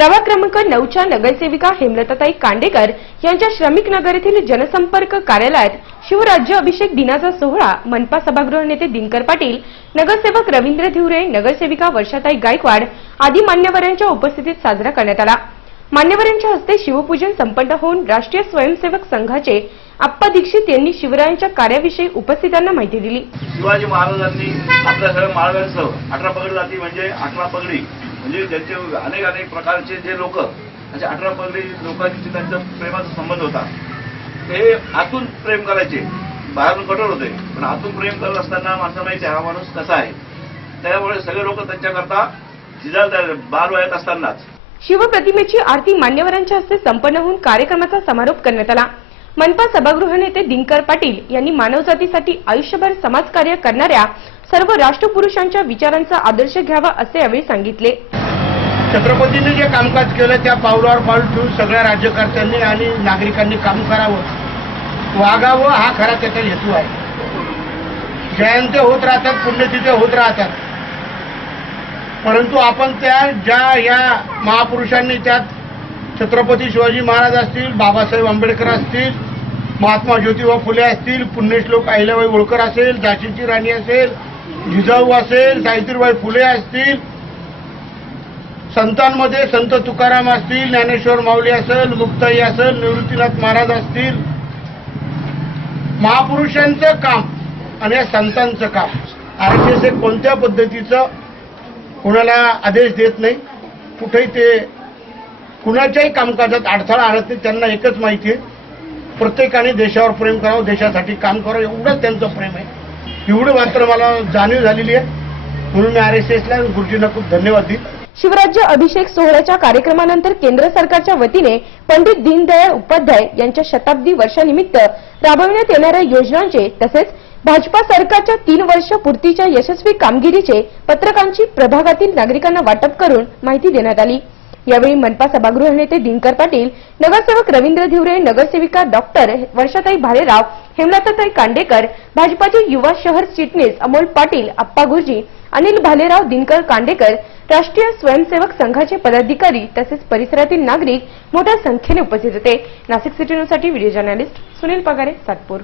प्रभाग क्रमांक नऊच्या नगरसेविका हेमलताताई कांडेकर यांच्या श्रमिक नगर येथील जनसंपर्क कार्यालयात शिवराज्य अभिषेक दिनाचा सोहळा मनपा सभागृह नेते दिनकर पाटील नगरसेवक रवींद्र धिवरे नगरसेविका वर्षाताई गायकवाड आदी मान्यवरांच्या उपस्थितीत साजरा करण्यात आला. मान्यवरांच्या हस्ते शिवपूजन संपन्न होऊन राष्ट्रीय स्वयंसेवक संघाचे आप्पा दीक्षित यांनी शिवरायांच्या कार्याविषयी उपस्थितांना माहिती दिली. शिवाजी महाराजांनी आपल्या सगळ्या माळव्यांसह अठरा पगडी जाती म्हणजे अठरा पगडी म्हणजे ज्याचे अनेक अनेक प्रकारचे जे लोक असे अठरा पगडी लोकांशी त्यांचा प्रेमाचा संबंध होता. ते आतून प्रेम करायचे. बाहेरून कठोर होते. पण आतून प्रेम करत असताना माणसं माहिती हा माणूस कसा आहे. त्यामुळे सगळे लोक त्यांच्याकरता जिजाल बाल वयात असतानाच. शिवप्रतिमेची आरती मान्यवरांच्या हस्ते संपन्न होऊन कार्यक्रमाचा समारोप करण्यात आला. मनपा सभागृह नेते दिनकर पाटील यांनी मानवजातीसाठी आयुष्यभर समाजकार्य करणाऱ्या सर्व राष्ट्रपुरुषांच्या विचारांचा आदर्श घ्यावा असे यावेळी सांगितले. छत्रपतींनी जे कामकाज केलं त्या पावलावर पाऊल ठेवून सगळ्या राज्यकर्त्यांनी आणि नागरिकांनी काम करावं. वागावं हा खरा त्याचा हेतू आहे. जयंती होत राहतात पुण्यतिथी होत राहतात. परंतु आपण त्या ज्या या महापुरुषांनी त्यात छत्रपती शिवाजी महाराज असतील बाबासाहेब आंबेडकर असतील महात्मा ज्योतिबा फुले असतील पुण्यश्लोक अहिल्याबाई होळकर असेल झाशीची राणी असेल जिजाऊ असेल सावित्रीबाई फुले असतील संतांमध्ये संत तुकाराम असतील ज्ञानेश्वर माऊली असेल मुक्ताई असेल निवृत्तीनाथ महाराज असतील महापुरुषांचं काम आणि या संतांचं काम. आर एस एस हे कोणत्या पद्धतीचं कुणाला आदेश देत नाही कुठेही ते कुणाच्याही कामकाजात अडथळा आणत नाही त्यांना एकच माहिती आहे. प्रत्येकाने देशावर प्रेम करावं देशासाठी काम करावं एवढंच त्यांचं प्रेम आहे. एवढं मात्र मला जाणीव झालेली आहे. म्हणून मी आर एस एसला गुरुजींना खूप धन्यवाद देईन. शिवराज्य अभिषेक सोहळ्याच्या कार्यक्रमानंतर केंद्र सरकारच्या वतीने पंडित दीनदयाळ उपाध्याय यांच्या शताब्दी वर्षानिमित्त राबविण्यात येणाऱ्या योजनांचे तसेच भाजपा सरकारच्या तीन वर्ष पूर्तीच्या यशस्वी कामगिरीचे पत्रकांची प्रभागातील नागरिकांना वाटप करून माहिती देण्यात आली. यावेळी मनपा सभागृह नेते दिनकर पाटील नगरसेवक रवींद्र धिवरे नगरसेविका डॉक्टर वर्षाताई भालेराव हेमलताताई कांडेकर भाजपाचे युवा शहर चिटणीस अमोल पाटील अप्पा गुर्जी अनिल भालेराव दिनकर कांडेकर राष्ट्रीय स्वयंसेवक संघाचे पदाधिकारी तसेच परिसरातील नागरिक मोठ्या संख्येने उपस्थित होते. नाशिक सिटी न्यूजसाठी व्हिडिओ जर्नलिस्ट सुनील पगारे सातपूर.